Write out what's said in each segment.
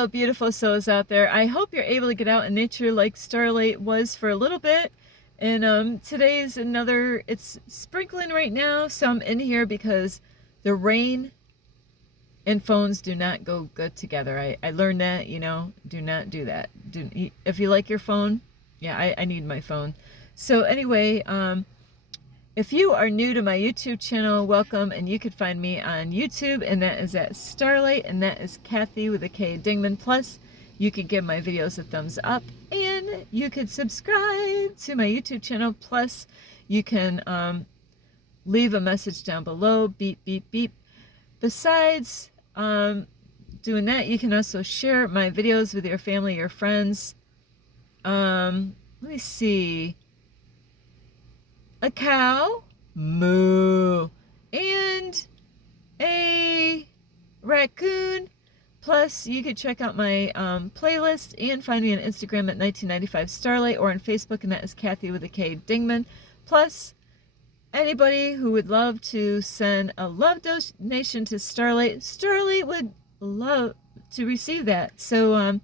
Hello, beautiful souls out there. I hope you're able to get out in nature like Starlight was for a little bit. And today's it's sprinkling right now, so I'm in here because the rain and phones do not go good together. I learned that, do not do that. If you like your phone, yeah, I need my phone. So anyway, if you are new to my YouTube channel, welcome, and you could find me on YouTube, and that is at Starlight, and that is Kathy with a K Dingman. Plus, you could give my videos a thumbs up, and you could subscribe to my YouTube channel. Plus, you can leave a message down below, beep, beep, beep. Besides doing that, you can also share my videos with your family, your friends. Let me see. A cow, moo, and a raccoon. Plus, you could check out my playlist and find me on Instagram at 1995 Starlight, or on Facebook, and that is Kathy with a K Dingman. Plus, anybody who would love to send a love donation to Starlight, Starlight would love to receive that. So,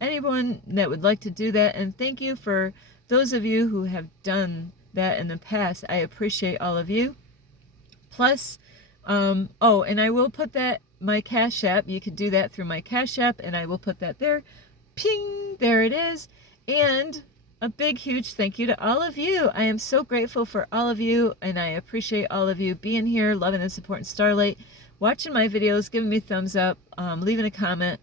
anyone that would like to do that, and thank you for those of you who have done that in the past. I appreciate all of you. Plus, oh, and I will put that, my Cash App, you could do that through my Cash App, and I will put that there. Ping, there it is. And a big, huge thank you to all of you. I am so grateful for all of you, and I appreciate all of you being here, loving and supporting Starlight, watching my videos, giving me thumbs up, leaving a comment,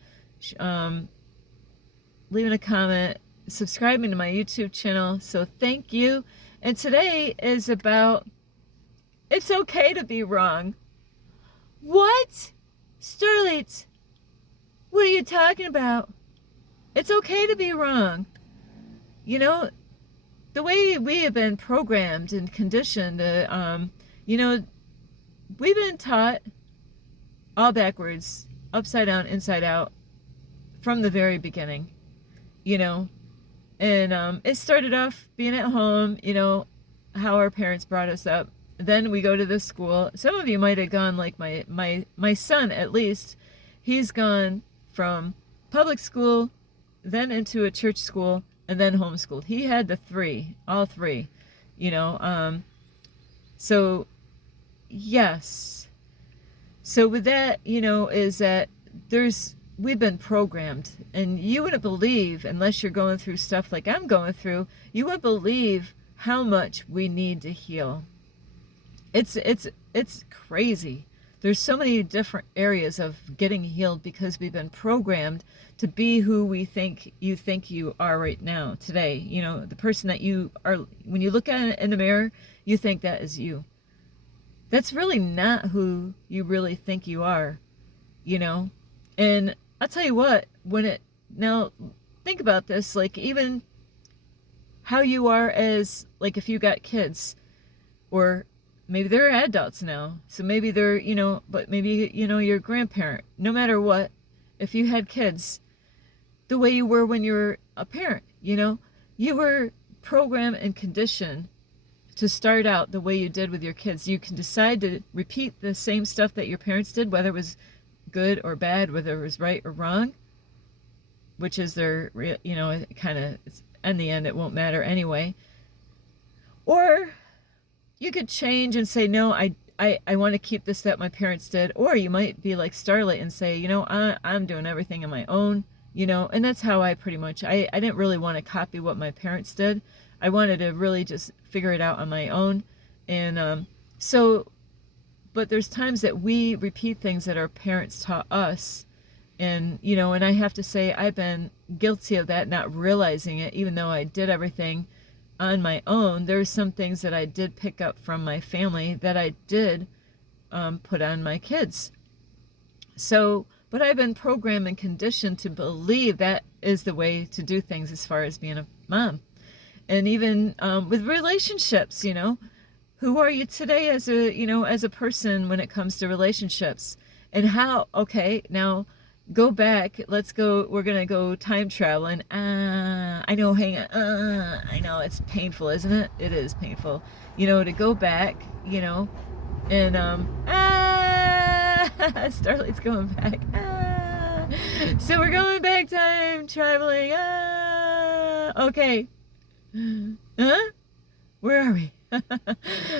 subscribing to my YouTube channel. So thank you. And today is about, it's okay to be wrong. What? Starlight, what are you talking about? It's okay to be wrong. You know, the way we have been programmed and conditioned, we've been taught all backwards, upside down, inside out, from the very beginning, And it started off being at home, how our parents brought us up. Then we go to the school. Some of you might have gone like my son, at least. He's gone from public school, then into a church school, and then homeschooled. He had all three, So, yes. So with that, is that we've been programmed, and you wouldn't believe, unless you're going through stuff like I'm going through, you wouldn't believe how much we need to heal. It's crazy. There's so many different areas of getting healed because we've been programmed to be who you think you are right now, today. The person that you are, when you look at it in the mirror, you think that is you. That's really not who you really think you are, And I'll tell you what, now think about this, like even how you are as, like if you got kids, or maybe they're adults now, so maybe they're, but maybe, you're a grandparent. No matter what, if you had kids, the way you were when you were a parent, you were programmed and conditioned to start out the way you did with your kids. You can decide to repeat the same stuff that your parents did, whether it was good or bad, whether it was right or wrong, which is their, kind of, in the end, it won't matter anyway. Or you could change and say, no, I want to keep this that my parents did. Or you might be like Starlight and say, I'm doing everything on my own, and that's how I pretty much, I didn't really want to copy what my parents did. I wanted to really just figure it out on my own. And but there's times that we repeat things that our parents taught us. And, and I have to say, I've been guilty of that, not realizing it, even though I did everything on my own. There's some things that I did pick up from my family that I did put on my kids. So, but I've been programmed and conditioned to believe that is the way to do things as far as being a mom. And even with relationships, who are you today as a person when it comes to relationships? And how, okay, now go back, we're going to go time traveling. I know, I know it's painful, isn't it? It is painful, to go back, and, Starlight's going back. So we're going back time traveling. Okay. Huh? Where are we?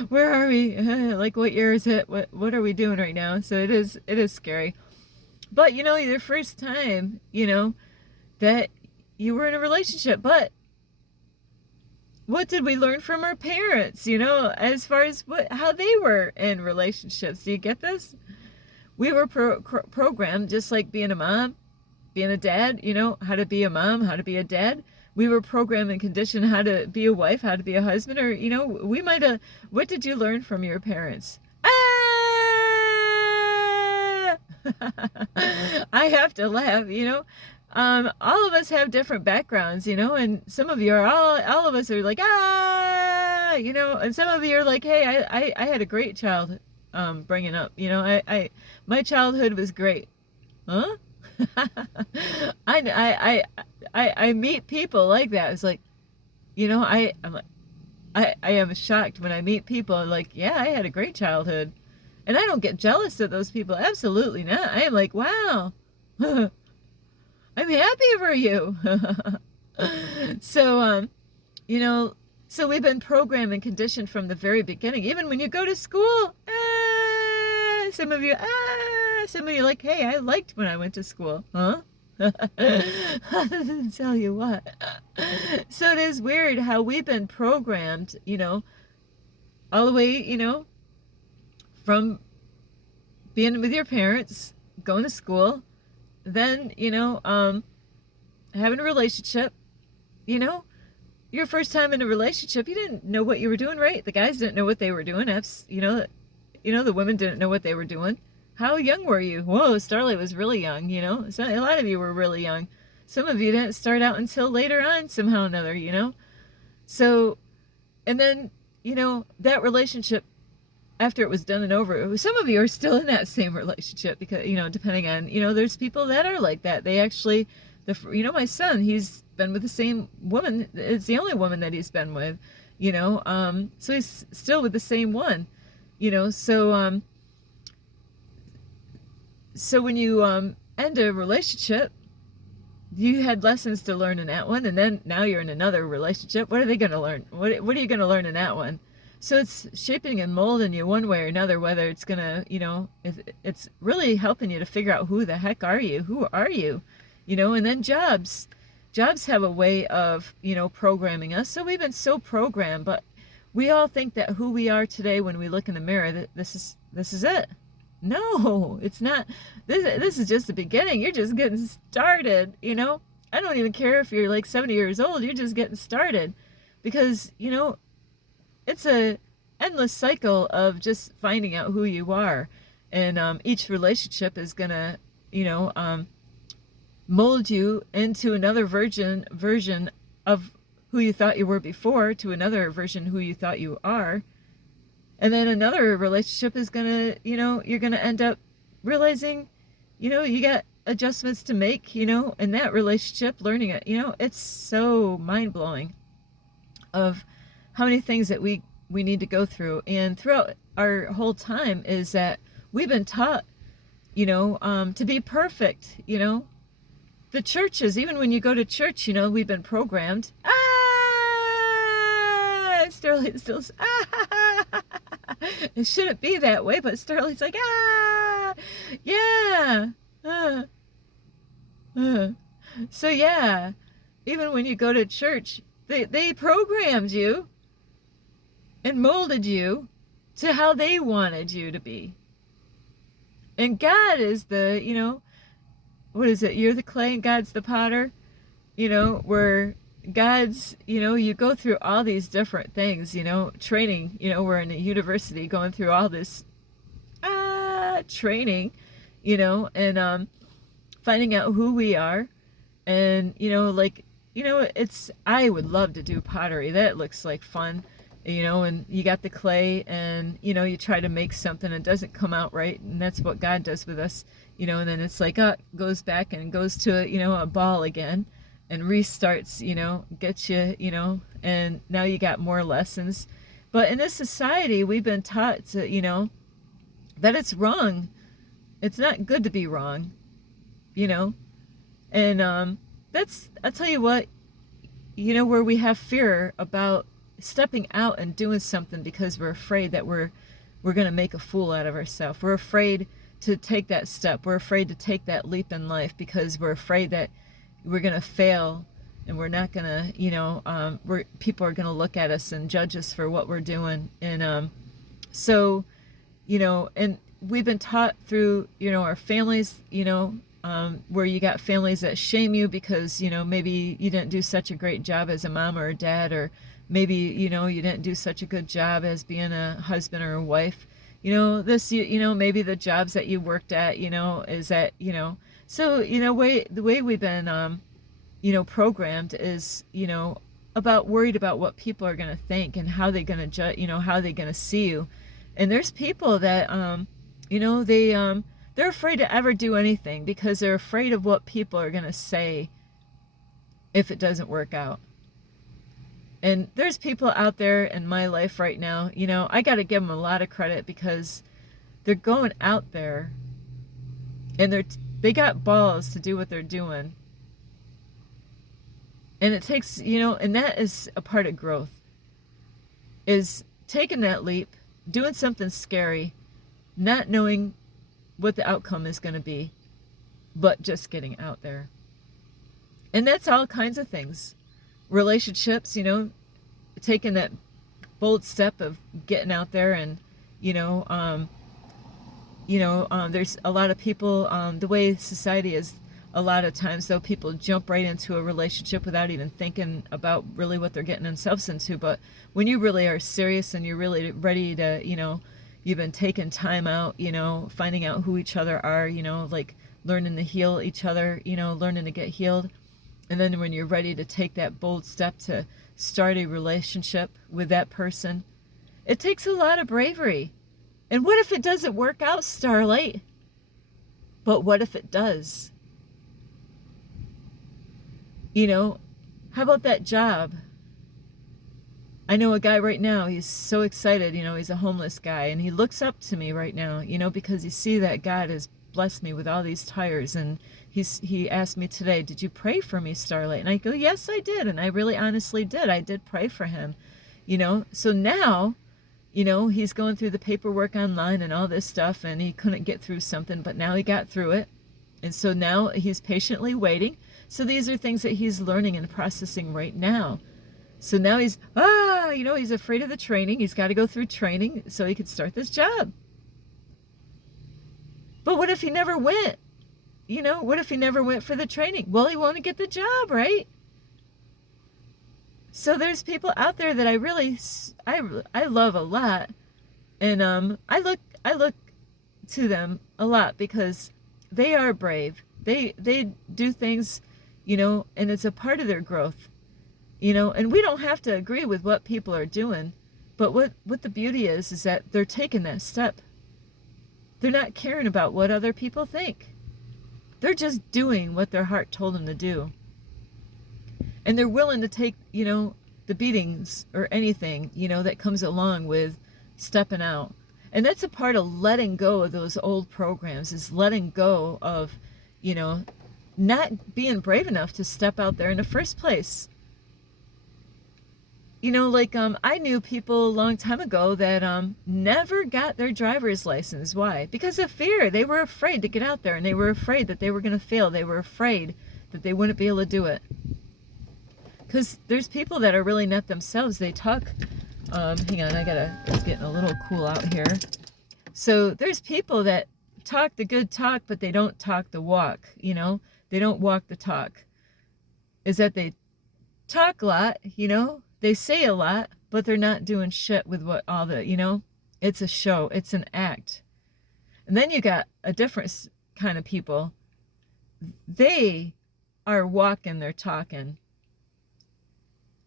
Where are we? Like, what year is it? What are we doing right now? So it is scary. But the first time, that you were in a relationship. But what did we learn from our parents? As far as how they were in relationships. Do you get this? We were programmed, just like being a mom, being a dad, how to be a mom, how to be a dad. We were programmed and conditioned how to be a wife, how to be a husband, or, we might have, what did you learn from your parents? Ah! I have to laugh, all of us have different backgrounds, and some of you are, all of us are like, and some of you are like, hey, I had a great child, bringing up, my childhood was great. Huh? I meet people like that. It's like, I'm like, I am shocked when I meet people like, yeah, I had a great childhood. And I don't get jealous of those people. Absolutely not. I am like, wow, I'm happy for you. So, so we've been programmed and conditioned from the very beginning. Even when you go to school, some of you, some of you are like, hey, I liked when I went to school. Huh? I didn't tell you what. So it is weird how we've been programmed, all the way, from being with your parents, going to school, then, having a relationship, your first time in a relationship, you didn't know what you were doing, right? The guys didn't know what they were doing. The women didn't know what they were doing. How young were you? Whoa, Starlight was really young, So a lot of you were really young. Some of you didn't start out until later on somehow or another, So, and then, that relationship, after it was done and over, some of you are still in that same relationship because, depending on, there's people that are like that. They actually, my son, he's been with the same woman. It's the only woman that he's been with, so he's still with the same one, so when you end a relationship, you had lessons to learn in that one, and then now you're in another relationship. What are they going to learn? What are you going to learn in that one? So it's shaping and molding you one way or another, whether it's going to, it's really helping you to figure out who the heck are you? Who are you? And then jobs. Jobs have a way of, programming us. So we've been so programmed, but we all think that who we are today when we look in the mirror, that this is it. No, it's not. This is just the beginning. You're just getting started, I don't even care if you're like 70 years old. You're just getting started because, it's a endless cycle of just finding out who you are. And each relationship is going to, mold you into another version of who you thought you were before to another version who you thought you are. And then another relationship is going to, you're going to end up realizing, you got adjustments to make, in that relationship, learning it, it's so mind-blowing of how many things that we need to go through. And throughout our whole time is that we've been taught, to be perfect, the churches, even when you go to church, we've been programmed. Sterling still, it shouldn't be that way, but Sterling's like, yeah. So yeah, even when you go to church, they programmed you and molded you to how they wanted you to be. And God is the, what is it? You're the clay and God's the potter, where God's, you go through all these different things, training, we're in a university going through all this training, and finding out who we are. And, I would love to do pottery. That looks like fun, and you got the clay and, you try to make something and it doesn't come out right. And that's what God does with us, and then it's like, goes back and goes to, a ball again and restarts, gets you, and now you got more lessons. But in this society, we've been taught to, that it's wrong. It's not good to be wrong, And I'll tell you what, where we have fear about stepping out and doing something because we're afraid that we're going to make a fool out of ourselves. We're afraid to take that step. We're afraid to take that leap in life because we're afraid that we're going to fail, and we're not going to, people are going to look at us and judge us for what we're doing. And so, and we've been taught through, our families, where you got families that shame you because, maybe you didn't do such a great job as a mom or a dad, or maybe, you didn't do such a good job as being a husband or a wife. Maybe the jobs that you worked at, is that, so, the way we've been, programmed is, worried about what people are going to think and how they're going to judge, how they're going to see you. And there's people that, they're afraid to ever do anything because they're afraid of what people are going to say if it doesn't work out. And there's people out there in my life right now, I got to give them a lot of credit because they're going out there and they got balls to do what they're doing. And it takes, and that is a part of growth, is taking that leap, doing something scary, not knowing what the outcome is going to be, but just getting out there. And that's all kinds of things. Relationships, taking that bold step of getting out there and, there's a lot of people, the way society is, a lot of times, though, people jump right into a relationship without even thinking about really what they're getting themselves into. But when you really are serious and you're really ready to, you've been taking time out, finding out who each other are, like learning to heal each other, learning to get healed. And then when you're ready to take that bold step to start a relationship with that person, it takes a lot of bravery. And what if it doesn't work out, Starlight? But what if it does? How about that job? I know a guy right now, he's so excited, he's a homeless guy, and he looks up to me right now, because he see that God has blessed me with all these tires, and he asked me today, did you pray for me, Starlight? And I go, yes, I did, and I really honestly did. I did pray for him, So now, he's going through the paperwork online and all this stuff, and he couldn't get through something, but now he got through it. And so now he's patiently waiting. So these are things that he's learning and processing right now. So now he's afraid of the training. He's got to go through training so he could start this job. But what if he never went? What if he never went for the training? Well, he won't get the job, right? So there's people out there that I love a lot. And I look to them a lot because they are brave. They do things, and it's a part of their growth, and we don't have to agree with what people are doing, but what the beauty is that they're taking that step. They're not caring about what other people think. They're just doing what their heart told them to do. And they're willing to take, the beatings or anything, that comes along with stepping out. And that's a part of letting go of those old programs, is letting go of, not being brave enough to step out there in the first place. I knew people a long time ago that never got their driver's license. Why? Because of fear. They were afraid to get out there, and they were afraid that they were going to fail. They were afraid that they wouldn't be able to do it. Because there's people that are really not themselves. They talk, hang on, it's getting a little cool out here. So there's people that talk the good talk, but they don't talk the walk, They don't walk the talk. Is that they talk a lot, They say a lot, but they're not doing shit with what all the, It's a show. It's an act. And then you got a different kind of people. They are walking, they're talking.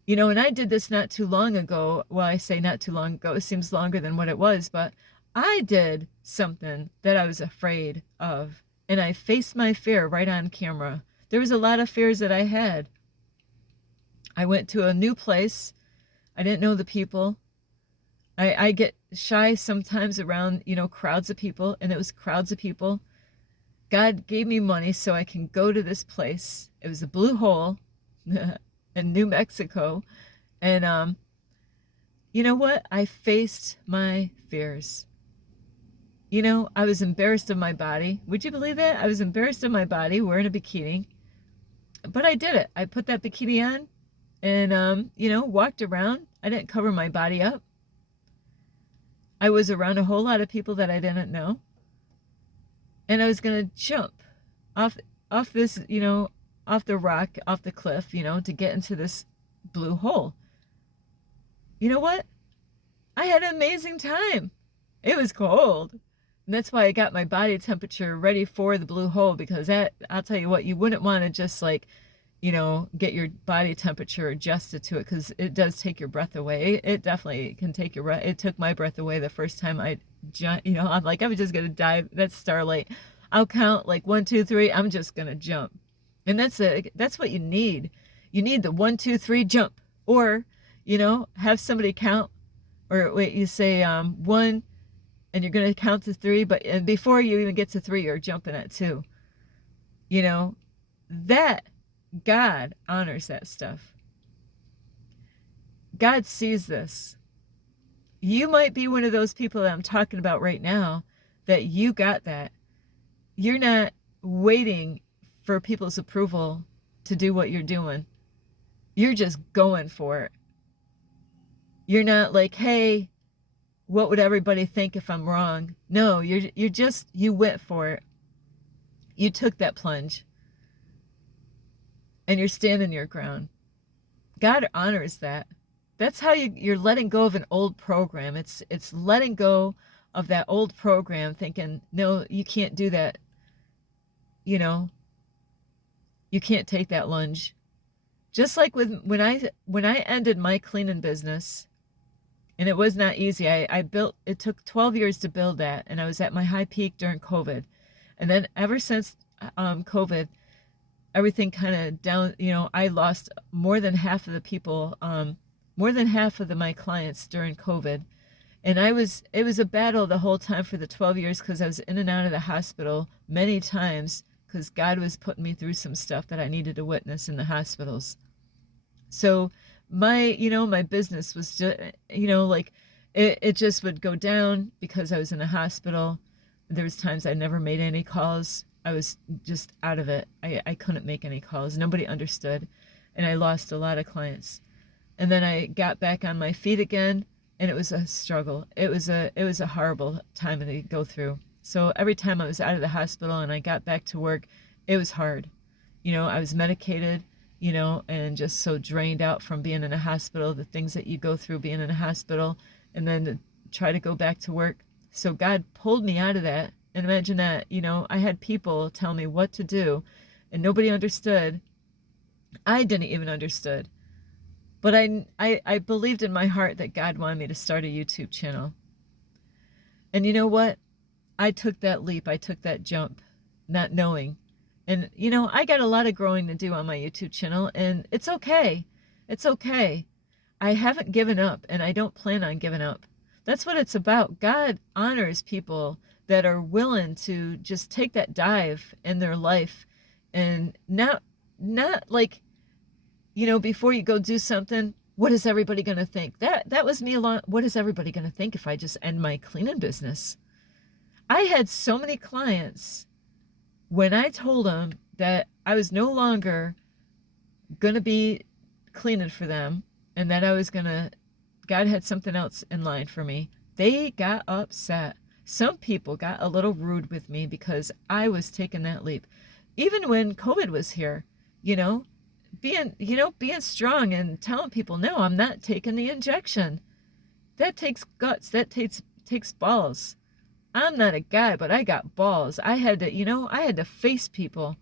And I did this not too long ago. Well, I say not too long ago. It seems longer than what it was, but I did something that I was afraid of. And I faced my fear right on camera. There was a lot of fears that I had. I went to a new place. I didn't know the people. I get shy sometimes around, crowds of people, and it was crowds of people. God gave me money so I can go to this place. It was a blue hole in New Mexico. And you know what? I faced my fears. You know, I was embarrassed of my body. Would you believe that? I was embarrassed of my body wearing a bikini. But I did it. I put that bikini on and, you know, walked around. I didn't cover my body up. I was around a whole lot of people that I didn't know. And I was going to jump off this, you know, off the rock, off the cliff, you know, to get into this blue hole. You know what? I had an amazing time. It was cold. And that's why I got my body temperature ready for the blue hole, because that, I'll tell you what, you wouldn't want to just like, you know, get your body temperature adjusted to it, because it does take your breath away. It definitely can take your breath. It took my breath away the first time I, you know, I'm like, I'm just going to dive. That's Starlight. I'll count like 1, 2, 3. I'm just going to jump. And that's what you need. You need the 1, 2, 3 jump, or, you know, have somebody count, or wait, you say 1, and you're going to count to 3, but and before you even get to 3, you're jumping at 2. You know, that God honors that stuff. God sees this. You might be one of those people that I'm talking about right now, that you got that. You're not waiting for people's approval to do what you're doing. You're just going for it. You're not like, hey, what would everybody think if I'm wrong? No, you went for it. You took that plunge. And you're standing your ground. God honors that. That's how you're letting go of an old program. It's letting go of that old program, thinking, no, you can't do that. You know, you can't take that lunge. Just like when I ended my cleaning business, and it was not easy. It took 12 years to build that, and I was at my high peak during COVID. And then ever since COVID, everything kind of down, you know, I lost more than half of the people, more than half of my clients during COVID. And it was a battle the whole time for the 12 years, because I was in and out of the hospital many times, because God was putting me through some stuff that I needed to witness in the hospitals. So my business was just, you know, like it just would go down because I was in a hospital. There was times I never made any calls. I was just out of it. I couldn't make any calls. Nobody understood. And I lost a lot of clients. And then I got back on my feet again, and it was a struggle. It was a horrible time to go through. So every time I was out of the hospital and I got back to work, it was hard. You know, I was medicated, you know, and just so drained out from being in a hospital, the things that you go through being in a hospital, and then to try to go back to work. So God pulled me out of that. And imagine that, you know, I had people tell me what to do, and nobody understood. I didn't even understood. But I believed in my heart that God wanted me to start a YouTube channel. And you know what? I took that leap. I took that jump, not knowing. And, you know, I got a lot of growing to do on my YouTube channel, and it's okay. It's okay. I haven't given up, and I don't plan on giving up. That's what it's about. God honors people that are willing to just take that dive in their life, and not like, you know, before you go do something, what is everybody going to think? That was me a lot. What is everybody going to think if I just end my cleaning business? I had so many clients when I told them that I was no longer going to be cleaning for them, and that God had something else in line for me. They got upset. Some people got a little rude with me because I was taking that leap. Even when COVID was here, you know, being strong and telling people, no, I'm not taking the injection. That takes guts. That takes balls. I'm not a guy, but I got balls. I had to face people.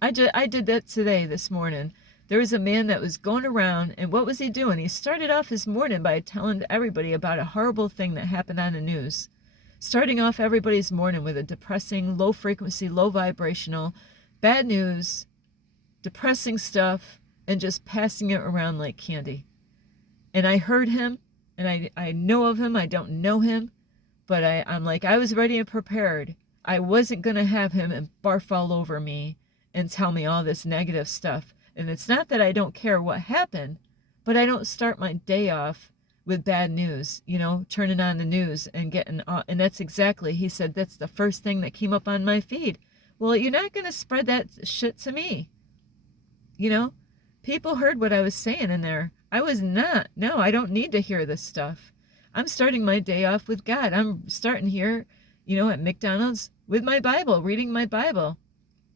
I did that this morning. There was a man that was going around, and what was he doing? He started off his morning by telling everybody about a horrible thing that happened on the news. Starting off everybody's morning with a depressing, low frequency, low vibrational, bad news, depressing stuff, and just passing it around like candy. And I heard him, and I know of him. I don't know him, but I'm like, I was ready and prepared. I wasn't going to have him barf all over me and tell me all this negative stuff. And it's not that I don't care what happened, but I don't start my day off with bad news, you know, turning on the news and getting, and that's exactly, he said, that's the first thing that came up on my feed. Well, you're not going to spread that shit to me. You know, people heard what I was saying in there. I was not, no, I don't need to hear this stuff. I'm starting my day off with God. I'm starting here, you know, at McDonald's with my Bible, reading my Bible.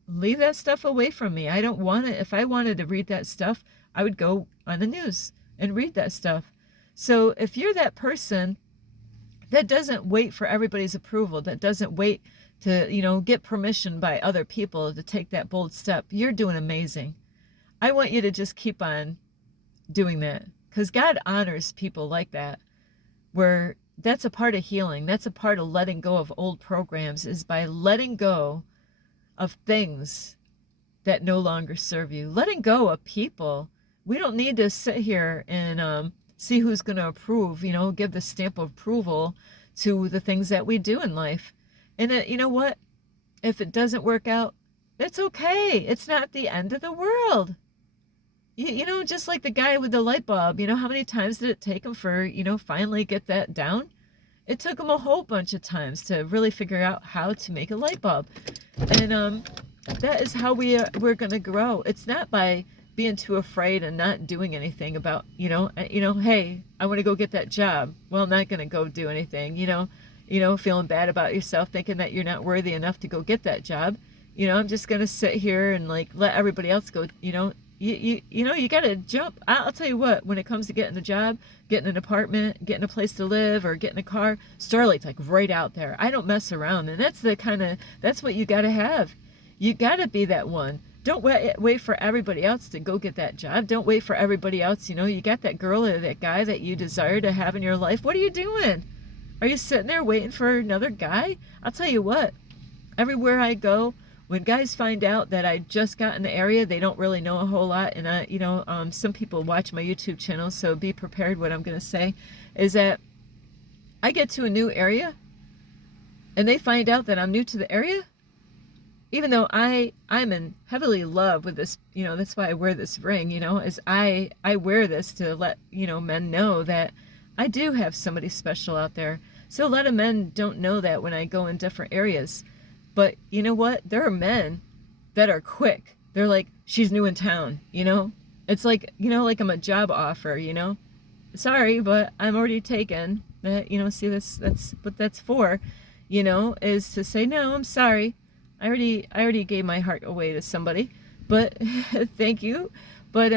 Leave that stuff away from me. I don't want it. If I wanted to read that stuff, I would go on the news and read that stuff. So if you're that person that doesn't wait for everybody's approval, that doesn't wait to, you know, get permission by other people to take that bold step, you're doing amazing. I want you to just keep on doing that, because God honors people like that, where that's a part of healing. That's a part of letting go of old programs, is by letting go of things that no longer serve you. Letting go of people. We don't need to sit here and see who's going to approve, you know, give the stamp of approval to the things that we do in life. And you know what? If it doesn't work out, it's okay. It's not the end of the world. You know, just like the guy with the light bulb, you know, how many times did it take him for, you know, finally get that down? It took him a whole bunch of times to really figure out how to make a light bulb. And that is how we're going to grow. It's not by being too afraid and not doing anything about, you know, hey, I want to go get that job. Well, I'm not going to go do anything, you know, feeling bad about yourself, thinking that you're not worthy enough to go get that job. You know, I'm just going to sit here and like let everybody else go, you know. You know, you got to jump. I'll tell you what, when it comes to getting a job, getting an apartment, getting a place to live, or getting a car, Starlight's like right out there. I don't mess around. And that's that's what you got to have. You got to be that one. Don't wait for everybody else to go get that job. Don't wait for everybody else. You know, you got that girl or that guy that you desire to have in your life. What are you doing? Are you sitting there waiting for another guy? I'll tell you what, everywhere I go, when guys find out that I just got in the area, they don't really know a whole lot. And you know, some people watch my YouTube channel, so be prepared. What I'm going to say is that I get to a new area and they find out that I'm new to the area, even though I'm in heavily love with this, you know, that's why I wear this ring, you know, is I wear this to let, you know, men know that I do have somebody special out there. So a lot of men don't know that when I go in different areas. But you know what? There are men that are quick. They're like, she's new in town, you know? It's like, you know, like I'm a job offer, you know? Sorry, but I'm already taken. That, you know, see, that's what that's for, you know, is to say, no, I'm sorry. I already gave my heart away to somebody, but thank you. But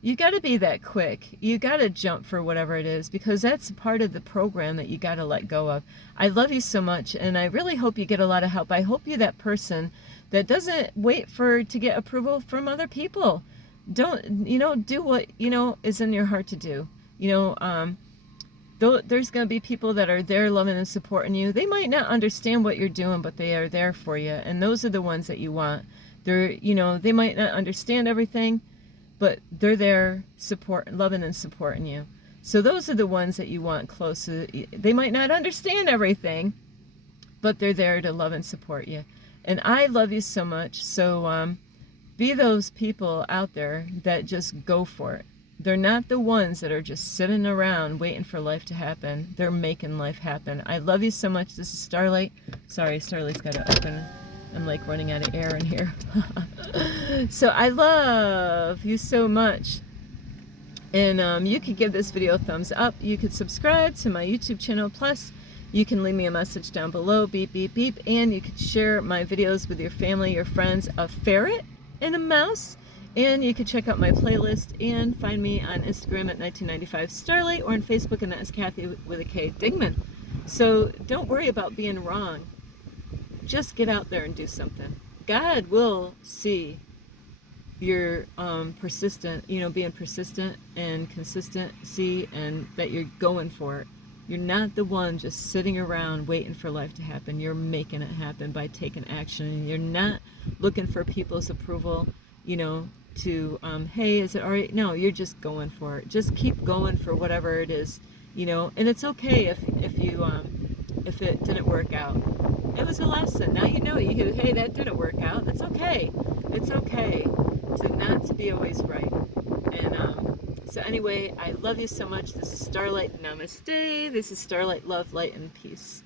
you got to be that quick. You got to jump for whatever it is, because that's part of the program that you got to let go of. I love you so much, and I really hope you get a lot of help. I hope you're that person that doesn't wait to get approval from other people. Don't, you know, do what, you know, is in your heart to do. You know, there's going to be people that are there loving and supporting you. They might not understand what you're doing, but they are there for you, and those are the ones that you want. They're, you know, they might not understand everything, but they're there loving and supporting you. So those are the ones that you want close to. They might not understand everything, but they're there to love and support you. And I love you so much. So be those people out there that just go for it. They're not the ones that are just sitting around waiting for life to happen. They're making life happen. I love you so much. This is Starlight. Sorry, Starlight's got to open. I'm like running out of air in here. So I love you so much. And you could give this video a thumbs up. You could subscribe to my YouTube channel. Plus, you can leave me a message down below. Beep, beep, beep. And you could share my videos with your family, your friends, a ferret and a mouse. And you could check out my playlist and find me on Instagram at 1995 Starlight, or on Facebook, and that is Kathy with a K Digman. So don't worry about being wrong. Just get out there and do something. God will see your persistent, you know, being persistent and consistency, and that you're going for it. You're not the one just sitting around waiting for life to happen. You're making it happen by taking action. And you're not looking for people's approval, you know, to, hey, is it all right? No, you're just going for it. Just keep going for whatever it is, you know. And it's okay if you if it didn't work out. It was a lesson. Now you know, hey, that didn't work out. That's okay. It's okay to not to be always right. And so anyway, I love you so much. This is Starlight Namaste. This is Starlight Love, Light, and Peace.